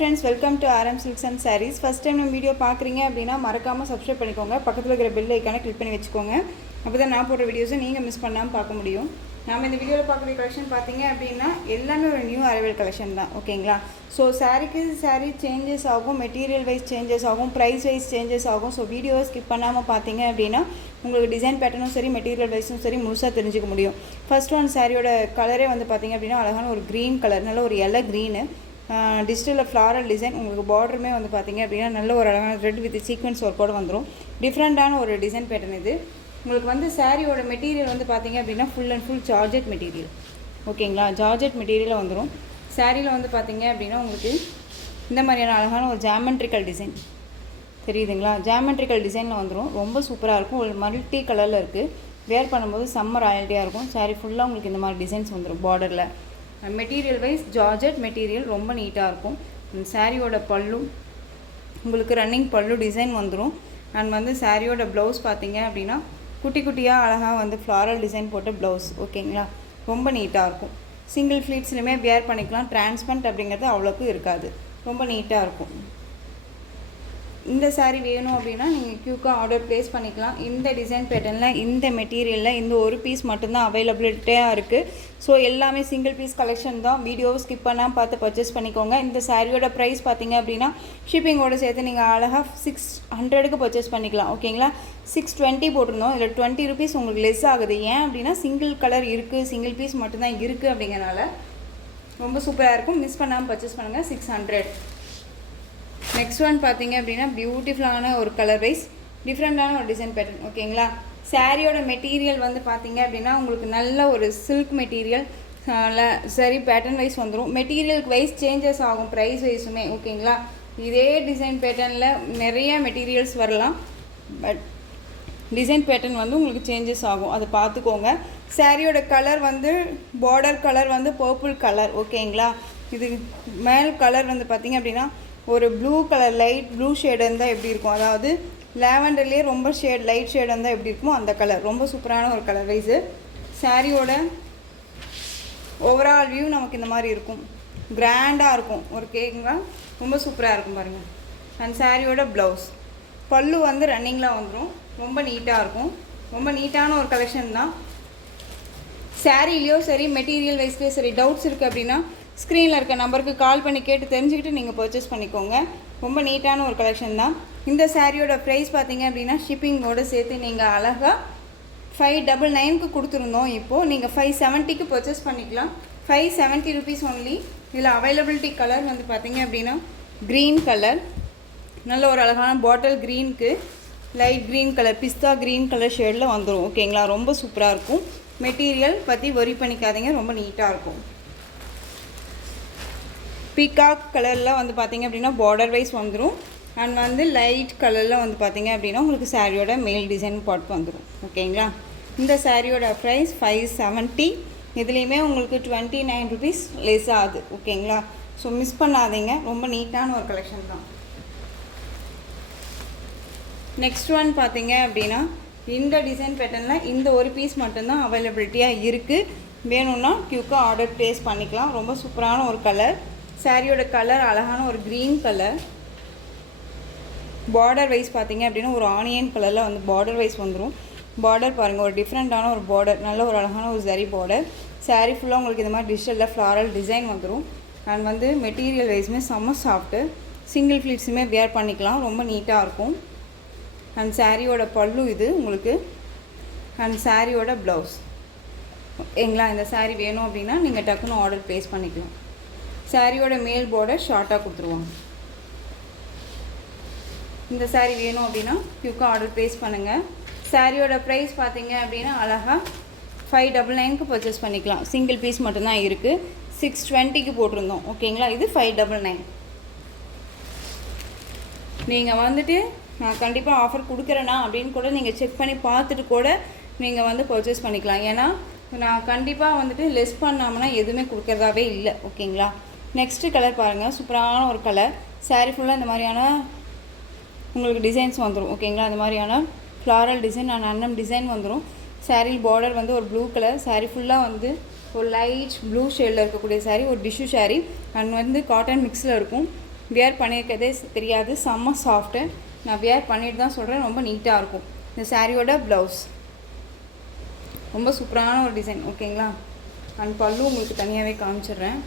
Friends, welcome to RM Silks and Sarees. First time நம்ம video பார்க்குறீங்க அப்படின்னா மறக்காமல் சப்ஸ்கிரைப் பண்ணிக்கோங்க. பக்கத்தில் இருக்கிற பெல் ஐக்கானை கிளிக் பண்ணி வச்சுக்கோங்க. அப்போ தான் நான் போடுற வீடியோஸை நீங்கள் மிஸ் பண்ணாமல் பார்க்க முடியும். நம்ம இந்த வீடியோவில் பார்க்குற கலெக்ஷன் பார்த்தீங்க அப்படின்னா எல்லாமே ஒரு நியூ அரைவல் கலெக்ஷன் தான். ஓகேங்களா? ஸோ சாரீக்கு சாரீ சேஞ்சஸ் ஆகும், மெட்டீரியல் வைஸ் சேஞ்சஸ் ஆகும், ப்ரைஸ் வைஸ் சேஞ்சஸ் ஆகும். ஸோ வீடியோவை ஸ்கிப் பண்ணாமல் பார்த்தீங்க அப்படின்னா உங்களுக்கு டிசைன் பேட்டர்னும் சரி, மெட்டீரியல் வைஸும் சரி முழுசாக தெரிஞ்சுக்க முடியும். ஃபர்ஸ்ட் ஒன் சாரியோட கலரே வந்து பார்த்தீங்க அப்படின்னா அழகான ஒரு க்ரீன் கலர், நல்ல ஒரு எல்லோ க்ரீனு, டிஜிட்டலில் ஃப்ளாரல் டிசைன். உங்களுக்கு பார்டருமே வந்து பார்த்திங்க அப்படின்னா நல்ல ஒரு அழகான ரெட் வித் சீக்வன்ஸ் ஒர்க்கோடு வந்துடும். டிஃப்ரெண்ட்டான ஒரு டிசைன் பேட்டர்ன் இது. உங்களுக்கு வந்து சாரியோட மெட்டீரியல் வந்து பார்த்திங்க அப்படின்னா full and full georgette material. ஓகேங்களா? ஜார்ஜெட் மெட்டீரியலில் வந்துடும். சாரியில் வந்து பார்த்திங்க அப்படின்னா உங்களுக்கு இந்த மாதிரியான அழகான ஒரு ஜாமெட்ரிக்கல் டிசைன் தெரியுதுங்களா? ஜாமெட்ரிக்கல் டிசைனில் வந்துடும். ரொம்ப சூப்பராக இருக்கும். ஒரு மல்டி கலரில் இருக்குது. வேர் பண்ணும்போது செம்ம ராயல்ட்டியாக இருக்கும். சாரி ஃபுல்லாக உங்களுக்கு இந்த மாதிரி டிசைன்ஸ் வந்துடும். பார்டரில் மெட்டீரியல் வைஸ் ஜார்ஜெட் மெட்டீரியல் ரொம்ப நீட்டாக இருக்கும். சாரியோட பல்லு உங்களுக்கு ரன்னிங் பல்லு டிசைன் வந்துடும். அண்ட் வந்து சாரியோட ப்ளவுஸ் பார்த்தீங்க அப்படின்னா குட்டி குட்டியாக அழகாக வந்து ஃப்ளாரல் டிசைன் போட்ட ப்ளவுஸ். ஓகேங்களா? ரொம்ப நீட்டாக இருக்கும். சிங்கிள் ஃப்ளீட்ஸ்லையுமே வியர் பண்ணிக்கலாம். டிரான்ஸ்பரண்ட் அப்படிங்கிறது அவ்வளோக்கும் இருக்காது. ரொம்ப நீட்டாக இருக்கும். இந்த சாரீ வேணும் அப்படின்னா நீங்கள் க்யூக்காக ஆர்டர் ப்ளேஸ் பண்ணிக்கலாம். இந்த டிசைன் பேட்டர்னில் இந்த மெட்டீரியலில் இந்த ஒரு பீஸ் மட்டும்தான் அவைலபிலிட்டியாக இருக்குது. ஸோ எல்லாமே சிங்கிள் பீஸ் கலெக்ஷன் தான். வீடியோவை ஸ்கிப் பண்ணாமல் பார்த்து பர்ச்சேஸ் பண்ணிக்கோங்க. இந்த சாரியோட ப்ரைஸ் பார்த்தீங்க அப்படின்னா ஷிப்பிங்கோடு சேர்த்து நீங்கள் அழகாக 600க்கு பர்ச்சேஸ் பண்ணிக்கலாம். ஓகேங்களா? 620 போட்டிருந்தோம். இதில் 20 ருபீஸ் உங்களுக்கு லெஸ் ஆகுது. ஏன் அப்படின்னா சிங்கிள் கலர் இருக்குது, சிங்கிள் பீஸ் மட்டும்தான் இருக்குது அப்படிங்கிறனால ரொம்ப சூப்பராக இருக்கும். மிஸ் பண்ணாமல் பர்ச்சேஸ் பண்ணுங்கள். 600. நெக்ஸ்ட் ஒன் பார்த்தீங்க அப்படின்னா பியூட்டிஃபுல்லான ஒரு கலர் வைஸ் டிஃப்ரெண்ட்டான ஒரு டிசைன் பேட்டர்ன். ஓகேங்களா? சாரியோட மெட்டீரியல் வந்து பார்த்தீங்க அப்படின்னா உங்களுக்கு நல்ல ஒரு சில்க் மெட்டீரியல். சரி பேட்டர்ன் வைஸ் வந்துடும். மெட்டீரியல் வைஸ் சேஞ்சஸ் ஆகும், ப்ரைஸ் வைஸுமே. ஓகேங்களா? இதே டிசைன் பேட்டர்னில் நிறைய மெட்டீரியல்ஸ் வரலாம். பட் டிசைன் பேட்டர்ன் வந்து உங்களுக்கு சேஞ்சஸ் ஆகும். அதை பார்த்துக்கோங்க. சாரியோட கலர் வந்து பார்டர் கலர் வந்து பர்பிள் கலர். ஓகேங்களா? இது மேல் கலர் வந்து பார்த்திங்க அப்படின்னா ஒரு blue colour, light blue shade இருந்தால் எப்படி இருக்கும், அதாவது லேவண்டர்லேயே ரொம்ப லைட் ஷேடு இருந்தால் எப்படி இருக்குமோ அந்த கலர். ரொம்ப சூப்பரான ஒரு கலர் வைஸு. சாரியோட ஓவரால் வியூ நமக்கு இந்த மாதிரி இருக்கும். கிராண்டாக இருக்கும். ஒரு கேக்குங்க ரொம்ப சூப்பராக இருக்கும் பாருங்கள். அண்ட் சாரியோட ப்ளவுஸ் பல்லு வந்து ரன்னிங்கில் வந்துடும். ரொம்ப நீட்டாக இருக்கும். ரொம்ப நீட்டான ஒரு கலெக்ஷன் தான். சாரிலையோ சரி, மெட்டீரியல் வைஸ்லேயோ சரி டவுட்ஸ் இருக்குது அப்படின்னா ஸ்க்ரீனில் இருக்க நம்பருக்கு கால் பண்ணி கேட்டு தெரிஞ்சுக்கிட்டு நீங்கள் பர்ச்சேஸ் பண்ணிக்கோங்க. ரொம்ப நீட்டான ஒரு கலெக்ஷன் தான். இந்த சாரியோட ப்ரைஸ் பார்த்தீங்க அப்படின்னா ஷிப்பிங்கோடு சேர்த்து நீங்கள் அழகாக 599க்கு கொடுத்துருந்தோம். இப்போது நீங்கள் 570க்கு பர்ச்சேஸ் பண்ணிக்கலாம். 570 ருபீஸ் ஒன்லி. இதில் அவைலபிலிட்டி கலர் வந்து பார்த்தீங்க அப்படின்னா க்ரீன் கலர், நல்ல ஒரு அழகான பாட்டில் க்ரீனுக்கு லைட் க்ரீன் கலர், பிஸ்தா க்ரீன் கலர் ஷேடில் வந்துடும். ஓகேங்களா? ரொம்ப சூப்பராக இருக்கும். மெட்டீரியல் பற்றி வரி பண்ணிக்காதீங்க. ரொம்ப நீட்டாக இருக்கும். பீகாக் கலரில் வந்து பார்த்திங்க அப்படின்னா பார்டர் வைஸ் வந்துடும். அண்ட் வந்து லைட் கலரில் வந்து பார்த்திங்க அப்படின்னா உங்களுக்கு சாரியோட மேல் டிசைன் பாட் வந்துடும். ஓகேங்களா? இந்த சாரியோட ப்ரைஸ் 570. இதுலேயுமே உங்களுக்கு 29 ருபீஸ் லெஸ் ஆகுது. ஓகேங்களா? ஸோ மிஸ் பண்ணாதீங்க. ரொம்ப நீட்டான ஒரு கலெக்ஷன் தான். நெக்ஸ்ட் ஒன் பார்த்திங்க அப்படின்னா இந்த டிசைன் பேட்டர்னில் இந்த ஒரு பீஸ் மட்டும்தான் அவைலபிலிட்டியாக இருக்குது. வேணும்னா க்யூக்காக ஆர்டர் ப்ளேஸ் பண்ணிக்கலாம். ரொம்ப சூப்பரான ஒரு கலர். சாரியோட கலர் அழகான ஒரு க்ரீன் கலர். பார்டர் வைஸ் பார்த்தீங்க அப்படின்னா ஒரு ஆனியன் கலரில் வந்து பார்டர் வைஸ் வந்துடும். பார்டர் பாருங்கள், ஒரு டிஃப்ரெண்ட்டான ஒரு பார்டர், நல்ல ஒரு அழகான ஒரு ஜரி பார்டர். சாரீ ஃபுல்லாக உங்களுக்கு இந்த மாதிரி டிஜிட்டலில் ஃப்ளாரல் டிசைன் வந்துடும். அண்ட் வந்து மெட்டீரியல் வைஸுமே செம்ம சாஃப்ட்டு. சிங்கிள் ஃப்ளீட்ஸுமே வியர் பண்ணிக்கலாம். ரொம்ப நீட்டாக இருக்கும். அண்ட் சாரியோட பல்லு இது உங்களுக்கு. அண்ட் சாரியோட ப்ளவுஸ். ஓகேங்களா? இந்த சாரீ வேணும் அப்படின்னா நீங்கள் டக்குன்னு ஆர்டர் ப்ளேஸ் பண்ணிக்கலாம். சாரியோட மேல் பார்டர் ஷார்ட்டாக கொடுத்துருவாங்க. இந்த சாரீ வேணும் அப்படின்னா க்யூக்காக ஆர்டர் ப்ளேஸ் பண்ணுங்கள். சாரியோட ப்ரைஸ் பார்த்தீங்க அப்படின்னா அழகாக 599க்கு பர்ச்சேஸ் பண்ணிக்கலாம். சிங்கிள் பீஸ் மட்டும்தான் இருக்குது. 620க்கு போட்டிருந்தோம். ஓகேங்களா? இது 599. நீங்கள் வந்துட்டு நான் கண்டிப்பாக ஆஃபர் கொடுக்குறேன்னா அப்படின்னு கூட நீங்கள் செக் பண்ணி பார்த்துட்டு கூட நீங்கள் வந்து பர்ச்சேஸ் பண்ணிக்கலாம். ஏன்னா நான் கண்டிப்பாக வந்துட்டு லெஸ் பண்ணாமனா எதுவுமே கொடுக்குறதாவே இல்லை. ஓகேங்களா? நெக்ஸ்ட்டு கலர் பாருங்கள். சூப்பரான ஒரு கலர். சாரீ ஃபுல்லாக இந்த மாதிரியான உங்களுக்கு டிசைன்ஸ் வந்துடும். ஓகேங்களா? அந்த மாதிரியான ஃப்ளாரல் டிசைன் அண்ட் அன்னம் டிசைன் வந்துடும். சாரீ பார்டர் வந்து ஒரு ப்ளூ கலர். சாரீ ஃபுல்லாக வந்து ஒரு லைட் ப்ளூ ஷேடில் இருக்கக்கூடிய சாரீ, ஒரு டிஷ்யூ சாரீ. அண்ட் வந்து காட்டன் மிக்ஸில் இருக்கும். வியர் பண்ணியிருக்கதே தெரியாது, செம்ம சாஃப்ட்டு. நான் வியர் பண்ணிட்டு தான் சொல்கிறேன், ரொம்ப நீட்டாக இருக்கும். இந்த சாரியோட ப்ளவுஸ் ரொம்ப சூப்பரான ஒரு டிசைன், ஓகேங்களா. அண்ட் பல்லு உங்களுக்கு தனியாகவே காமிச்சிடுறேன்.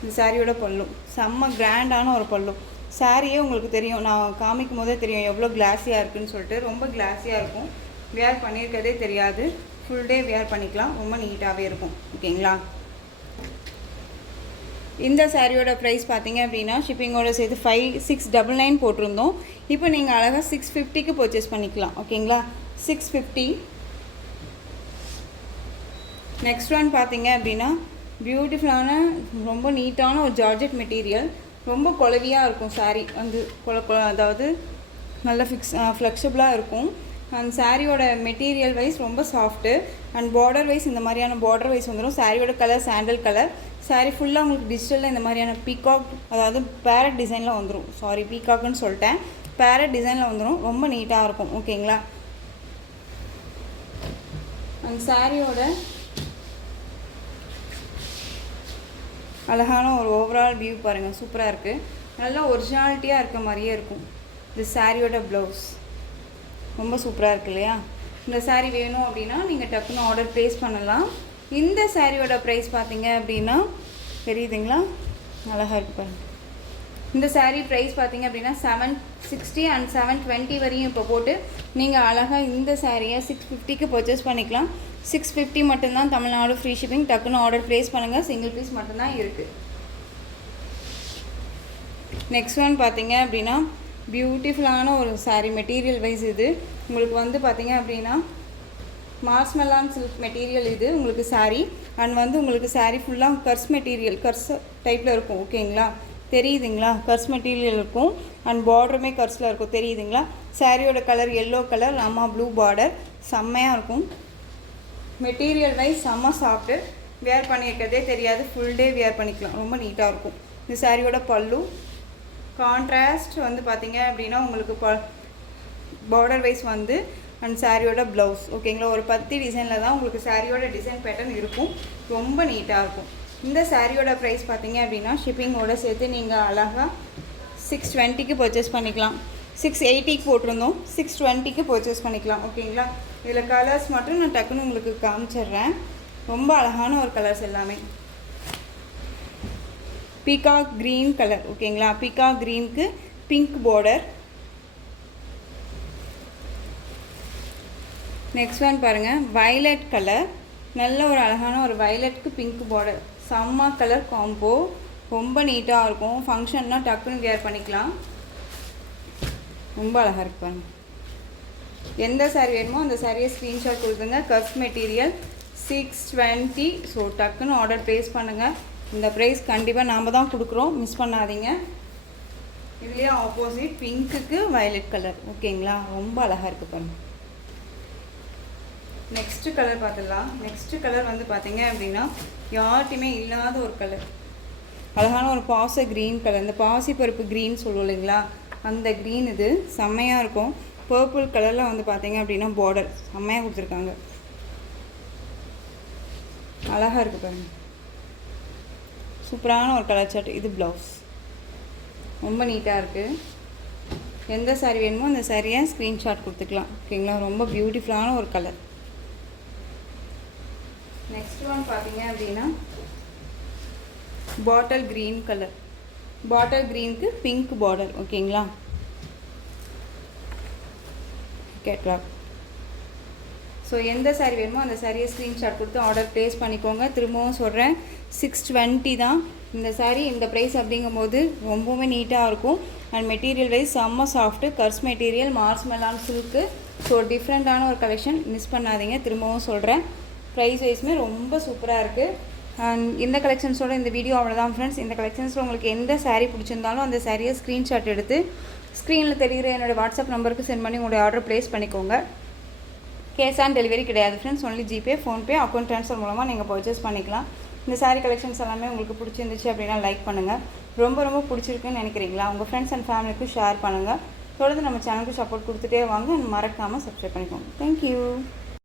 இந்த சாரியோட பல்லு செம்ம கிராண்டான ஒரு பல்லு. சாரியே உங்களுக்கு தெரியும், நான் காமிக்கும் போதே தெரியும் எவ்வளோ கிளாஸியாக இருக்குதுன்னு சொல்லிட்டு. ரொம்ப கிளாஸியாக இருக்கும், வியர் பண்ணியிருக்கதே தெரியாது. ஃபுல் டே வியர் பண்ணிக்கலாம், ரொம்ப நீட்டாகவே இருக்கும், ஓகேங்களா. இந்த சாரியோட ப்ரைஸ் பார்த்தீங்க அப்படின்னா ஷிப்பிங்கோட சேர்த்து 5699 போட்டிருந்தோம். இப்போ நீங்கள் அழகாக 650க்கு பர்ச்சேஸ் பண்ணிக்கலாம், ஓகேங்களா. 650. நெக்ஸ்ட் ஒன் பார்த்தீங்க அப்படின்னா பியூட்டிஃபுல்லான ரொம்ப நீட்டான ஒரு ஜார்ஜெட் மெட்டீரியல். ரொம்ப குழவியாக இருக்கும் சாரீ வந்து அதாவது நல்ல ஃப்ளெக்சிபிளாக இருக்கும். அண்ட் சாரியோட மெட்டீரியல் வைஸ் ரொம்ப சாஃப்ட்டு. அண்ட் பார்டர் வைஸ் இந்த மாதிரியான பார்டர் வைஸ் வந்துடும். சாரியோட கலர் சாண்டல் கலர். சாரீ ஃபுல்லாக உங்களுக்கு டிஜிட்டலில் இந்த மாதிரியான பீகாக், அதாவது பேரட் டிசைனில் வந்துடும். சாரி, பீகாக்குன்னு சொல்லிட்டேன், பேரட் டிசைனில் வந்துடும். ரொம்ப நீட்டாக இருக்கும், ஓகேங்களா. அந்த சாரியோட அழகான ஒரு ஓவரால் வியூ பாருங்கள், சூப்பராக இருக்குது. நல்லா ஒரிஜினாலிட்டியாக இருக்க மாதிரியே இருக்கும். இது சாரியோட ப்ளவுஸ் ரொம்ப சூப்பராக இருக்குது இல்லையா. இந்த சாரீ வேணும் அப்படின்னா நீங்கள் டக்குன்னு ஆர்டர் ப்ளேஸ் பண்ணலாம். இந்த சாரியோட ப்ரைஸ் பார்த்தீங்க அப்படின்னா தெரியுதுங்களா, அழகாக இருக்குது பாருங்கள். இந்த சாரீ ப்ரைஸ் பார்த்தீங்க அப்படின்னா 760 அண்ட் 720 வரையும் இப்போ போட்டு நீங்கள் அழகாக இந்த சாரியை 650க்கு பர்ச்சேஸ் பண்ணிக்கலாம். 650 மட்டும்தான், தமிழ்நாடு ஃப்ரீ ஷிப்பிங். டக்குன்னு ஆர்டர் ப்ளேஸ் பண்ணுங்கள், சிங்கிள் பீஸ் மட்டும்தான் இருக்குது. நெக்ஸ்ட் ஒன் பார்த்தீங்க அப்படின்னா பியூட்டிஃபுல்லான ஒரு சாரீ. மெட்டீரியல் வைஸ் இது உங்களுக்கு வந்து பார்த்தீங்க அப்படின்னா மார்ஸ்மெலான் சில்க் மெட்டீரியல். இது உங்களுக்கு சாரீ அண்ட் வந்து உங்களுக்கு சாரீ ஃபுல்லாக கர்ஸ் மெட்டீரியல், கர்ஸ் டைப்பில் இருக்கும், ஓகேங்களா. தெரியுதுங்களா, கர்ஸ் மெட்டீரியல் இருக்கும். அண்ட் பார்டருமே கர்ஸில் இருக்கும், தெரியுதுங்களா. சாரியோட colour yellow colour, Rama blue border, செம்மையாக இருக்கும். மெட்டீரியல் வைஸ் செம்ம சாஃப்ட்டு, வியர் பண்ணியிருக்கிறதே தெரியாது. ஃபுல் டே வியர் பண்ணிக்கலாம், ரொம்ப நீட்டாக இருக்கும். இந்த சாரியோட பல்லு கான்ட்ராஸ்ட் வந்து பார்த்தீங்க அப்படின்னா உங்களுக்கு பார்டர் வைஸ் வந்து அண்ட் சாரியோட ப்ளவுஸ், ஓகேங்களா. ஒரு 10 டிசைனில் தான் உங்களுக்கு சாரியோட டிசைன் பேட்டர்ன் இருக்கும், ரொம்ப நீட்டாக இருக்கும். இந்த சாரியோட ப்ரைஸ் பார்த்தீங்க அப்படின்னா ஷிப்பிங்கோட சேர்த்து நீங்கள் அழகாக 620க்கு பர்ச்சேஸ் பண்ணிக்கலாம். 680க்கு போட்டிருந்தோம், 620க்கு பர்ச்சேஸ் பண்ணிக்கலாம், ஓகேங்களா. இதில் கலர்ஸ் மட்டும் நான் டக்குன்னு உங்களுக்கு காமிச்சிடுறேன். ரொம்ப அழகான ஒரு கலர்ஸ் எல்லாமே. பீகாக் க்ரீன் கலர், ஓகேங்களா. பீகாக் க்ரீனுக்கு பிங்க் பார்டர். நெக்ஸ்ட் ஒன் பாருங்கள், வயலட் கலர். நல்ல ஒரு அழகான ஒரு வயலட்டுக்கு பிங்க் பார்டர், செம்ம கலர் காம்போ, ரொம்ப நீட்டாக இருக்கும். ஃபங்க்ஷன்னா டக்குன்னு வியர் பண்ணிக்கலாம், ரொம்ப அழகாக இருக்கு பாருங்கள். எந்த சாரீ வேணுமோ அந்த சாரியை ஸ்க்ரீன்ஷாட் கொடுத்துங்க. கர்ஸ் மெட்டீரியல் 620. ஸோ டக்குன்னு ஆர்டர் ப்ளேஸ் பண்ணுங்கள். இந்த ப்ரைஸ் கண்டிப்பாக நாம் தான் கொடுக்குறோம், மிஸ் பண்ணாதீங்க. இதுலேயே ஆப்போசிட் பிங்க்குக்கு வயலட் கலர், ஓகேங்களா. ரொம்ப அழகாக இருக்குது பாருங்கள். நெக்ஸ்ட்டு கலர் பார்த்துடலாம். நெக்ஸ்ட்டு கலர் வந்து பார்த்தீங்க அப்படின்னா யார்ட்டையுமே இல்லாத ஒரு கலர், அழகான ஒரு பாசி க்ரீன் கலர். இந்த பாசி பருப்பு க்ரீன் சொல்லுவோம் இல்லைங்களா, அந்த க்ரீன். இது செம்மையாக இருக்கும். பர்பிள் கலரில் வந்து பார்த்தீங்க அப்படின்னா பார்டர் செம்மையாக கொடுத்துருக்காங்க, அழகாக இருக்குது பாருங்கள். சூப்பரான ஒரு கலர் சார்ட். இது ப்ளவுஸ் ரொம்ப நீட்டாக இருக்குது. எந்த சாரீ வேணுமோ அந்த சாரியை ஸ்க்ரீன்ஷாட் கொடுத்துக்கலாம், ஓகேங்களா. ரொம்ப பியூட்டிஃபுல்லான ஒரு கலர். நெக்ஸ்ட் ஒன் பார்த்தீங்க அப்படின்னா பாட்டில் க்ரீன் கலர். பாட்டில் க்ரீனுக்கு பிங்க் பார்டர், ஓகேங்களா. கேட்லாக். ஸோ எந்த சாரீ வேணுமோ அந்த சாரியை ஸ்க்ரீன்ஷாட் கொடுத்து ஆர்டர் ப்ளேஸ் பண்ணிக்கோங்க. திரும்பவும் சொல்கிறேன், 620 தான் இந்த சாரீ. இந்த ப்ரைஸ் அப்படிங்கும்போது ரொம்பவுமே நீட்டாக இருக்கும். அண்ட் மெட்டீரியல் வைஸ் செம்ம சாஃப்ட்டு, கர்ஸ் மெட்டீரியல், மார்ஸ்மெலான் சில்க்கு. ஸோ டிஃப்ரெண்ட்டான ஒரு கலெக்ஷன், மிஸ் பண்ணாதீங்க. திரும்பவும் சொல்கிறேன், ப்ரைஸ் வைஸுமே ரொம்ப சூப்பராக இருக்குது. அண்ட் இந்த கலெக்ஷன்ஸோட இந்த வீடியோ அவ்வளோதான் ஃப்ரெண்ட்ஸ். இந்த கலெக்ஷன்ஸில் உங்களுக்கு எந்த சாரீ பிடிச்சிருந்தாலும் அந்த சாரியை ஸ்க்ரீன்ஷாட் எடுத்து ஸ்க்ரீனில் தெரிகிற என்னோடய வாட்ஸ்அப் நம்பருக்கு சென்ட் பண்ணி உங்களுடைய ஆர்டர் ப்ளேஸ் பண்ணிக்கோங்க. கேஷ் ஆன் டெலிவரி கிடையாது friends, only GPay, PhonePe, account transfer மூலமாக நீங்கள் பர்ச்சேஸ் பண்ணிக்கலாம். இந்த சாரீ கலெக்ஷன்ஸ் எல்லாமே உங்களுக்கு பிடிச்சிருந்துச்சு அப்படின்னா லைக் பண்ணுங்கள். ரொம்ப ரொம்ப பிடிச்சிருக்குன்னு நினைக்கிறீங்களா, உங்கள் ஃப்ரெண்ட்ஸ் அண்ட் ஃபேமிலிக்கும் ஷேர் பண்ணுங்கள். தொடர்ந்து நம்ம சேனலுக்கு சப்போர்ட் கொடுத்துட்டே வாங்க. மறக்காமல் சப்ஸ்கிரைப் பண்ணிக்கோங்க. தேங்க்யூ.